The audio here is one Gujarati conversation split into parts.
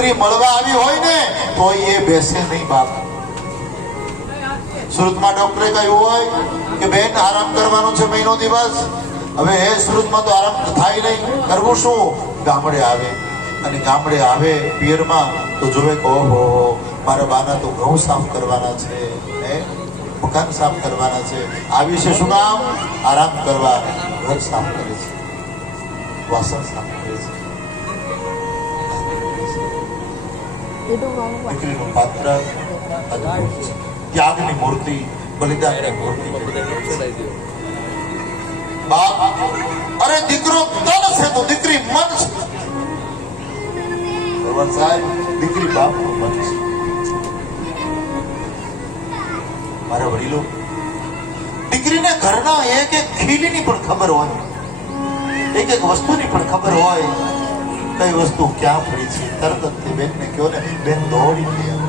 દીકરી મળવા આવી હોય ને તો એ બેસે નહીં બાપ. સુરતમાં ડોક્ટરે કહ્યું હોય કે બેન આરામ કરવાનો છે મહિનો દિવસ. હવે એ સુરતમાં તો આરામ થાય નહીં, કરવું શું? ગામડે આવે અને ગામડે આવે પિયરમાં તો જોવે કે ઓહો મારા બાના તો ઘઉં સાફ કરવાના છે, મકાન સાફ કરવાના છે. આવી છે શું કામ? આરામ કરવા. ઘર સાફ કરે છે, વાસણ સાફ કરે છે. દીકરીનું પાત્ર અદભુત છે. ત્યાગની મૂર્તિ, બલિદાનની મૂર્તિ. બાપ અરે દીકરો તન છે તો દીકરી મન છે. ભગવાન સાહેબ દીકરી બાપનું મન છે. મારા વડીલો દીકરીને ઘરના એક એક ખીલીની પણ ખબર હોય, એક એક વસ્તુની પણ ખબર હોય. કઈ વસ્તુ ક્યાં પડી છે તરત જ બેનને કહો ને, બેન દોડી ગયા.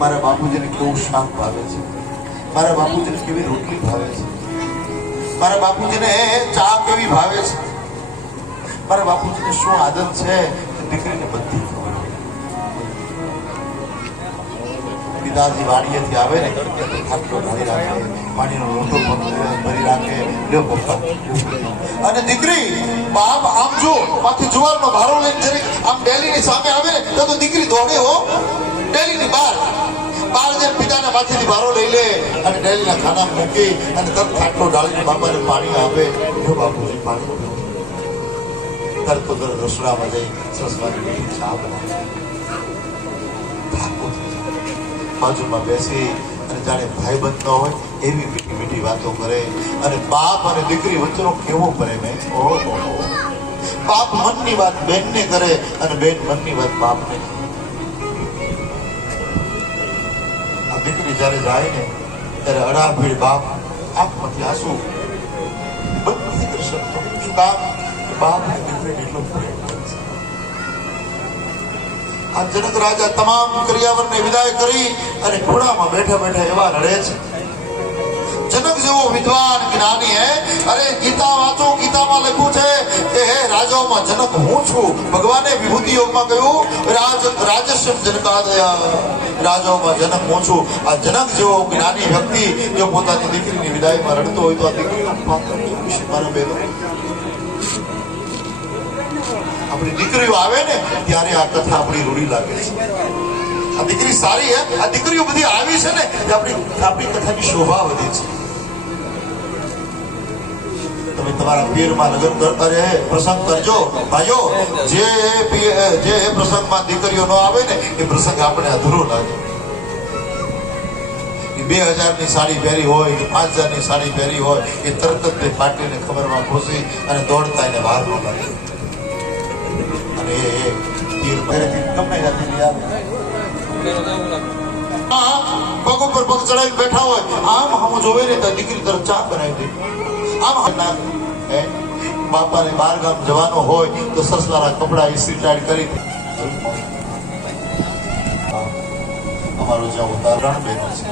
મારા બાપુજીને કેવું શાક ભાવે છે, મારા બાપુજીને કેવી રોટલી ભાવે છે, મારા બાપુજીને ચા કેવી ભાવે છે, મારા બાપુજીને શું આદત છે. દીકરીને બધી ખબર. પિતાજી વાડીએથી આવે ને ખાટલો ઢાળી રાખે, પાણીનો લોટો ભરી રાખે, લ્યો પપ્પા. અને દીકરી બાપ આમ જો માથે જુવારનો ભારો લઈને જરીક આમ ડેલીની સામે આવે ને તો દીકરી દોડે હો. ડેલીની બહાર જે પિતાના પાસેથી ભારો લઈ લે અને ડેલીના ખાના મૂકી અને તરત ખાટલો ઢાળીને બાપાને પાણી આપે. જો બાપુજી પાણી પીવો. તરત તો તરત રસોડામાં જઈ સરસવાની મીઠી ચા બનાવે. બાજુમાં બેસી અને જાણે ભાઈબંધ ન હોય એવી મીઠી મીઠી વાતો કરે. અને બાપ અને દીકરી વચ્ચેનો કેવો પ્રેમ! ઓહો! બાપ મનની વાત બેનને કરે અને બેન મનની વાત બાપને. આ દીકરી જયારે જાય ને ત્યારે અડાભીડ બાપ આંખમાંથી આંસુ બંધ નથી કરી શકતો. શું કામ? બાપ અને દીકરીને એટલો પ્રેમ છે. આ જનક રાજા તમામ કરિયાવરને વિદાય કરી અને ઘોડામાં બેઠા બેઠા એવા રડે છે. જનક જેવો વિદ્વાન જ્ઞાની હે. અરે ગીતા વાંચો, ગીતામાં લખ્યું છે કે હે રાજાઓમાં જનક હું છું. ભગવાને વિભૂતિ યોગમાં કહ્યું રાજસ્ય જનકાદયા, રાજાઓમાં જનક હું છું. આ જનક જેવો જ્ઞાની વ્યક્તિ જો પોતાની દીકરીની વિદાયમાં રડતો હોય તો આ દીકરીનું પાત્ર કેવું છે મારા બહેનો? આપણી દીકરીઓ આવે ને ત્યારે આ કથા આપણી રૂડી લાગે છે. આ દીકરી સારી હે, આ દીકરીઓ બધી આવી છે ને આપણી કથાની શોભા વધી છે. તમે તમારા પિયરમાં લગ્ન કરે પ્રસંગ કરજો ભાઈઓ. જે પ્રસંગમાં દીકરીઓ ન આવે ને એ પ્રસંગ આપણે અધૂરો લાગે. 2000 ની સાડી પહેરી હોય કે 5000 ની સાડી પહેરી હોય એ તરત જ પાટીને ખબરમાં ઘૂસી અને દોડતા એને વાર ન લાગે. અને એ તીર પહેરેથી ગમે ત્યાંથી લઈ આવે. પગ ઉપર પગ ચડાવીને બેઠા હોય આમ હમ જોવે ને તો દીકરી તરફ ચા બનાવી દે. આમ બાપાને બહાર ગામ જવાનો હોય તો સસલાના કપડા ઇસ્ત્રી ટાઈટ કરી દે. અમારું જ્યાં ઉદાહરણ બહેનો છે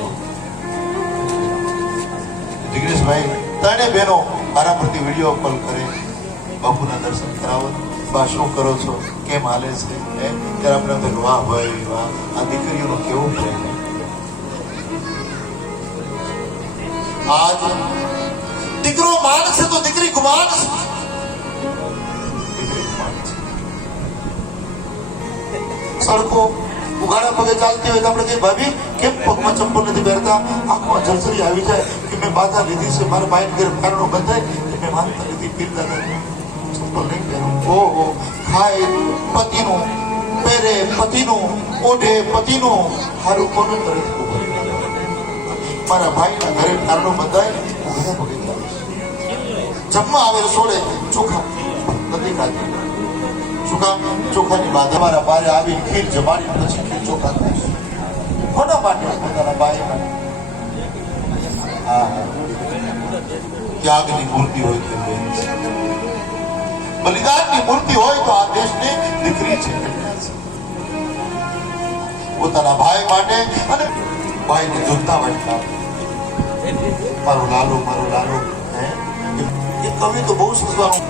જિગ્નેશભાઈ, ત્રણે બહેનો મારા પરથી વિડીયો કોલ કરે, બાપુના દર્શન કરાવો. બા શું કરો છો, કેમ હાલે છે? ત્યારે આપણે વાહ ભાઈ વાહ, આ દીકરીઓનો કેવો પ્રેમ! આજ દીકરો માન છે તો દીકરી ગુમાન છે. સડકો ઉઘાડા પગે ચાલતી હોય તો આપણે કહીએ ભાભી કેમ પગમાં ચંપલ નથી પહેરતા? આંખમાં જળસરી આવી જાય કે મેં બાધા લીધી છે, મારા ભાઈ ઘરે કારણો બંધાય કે મેં માનતા લીધી પીરતા ચંપલ નહીં પહેરું. ઓહો! ખાય પતિનું, પહેરે પતિનું, ઓઢે પતિનું, હારું કોનું કરે? મારા ભાઈના ઘરે કારણો બંધાય ને ઉઘાડા પગે ચાલે. જમવા આવે રસોડે ચોખા નથી ખાતી. શું કામ? ચોખાની બાધા. મારા બારે આવી ખીર જમાડી પછી ખીર ચોખા થાય. કોના માટે? પોતાના ભાઈ માટે. ત્યાગની મૂર્તિ હોય તો બેન છે, બલિદાનની મૂર્તિ હોય તો આ દેશની દીકરી છે. પોતાના ભાઈ માટે અને ભાઈને જોતા હોય મારું લાલો, મારું લાલો. એ કવિ તો બહુ સજવાનું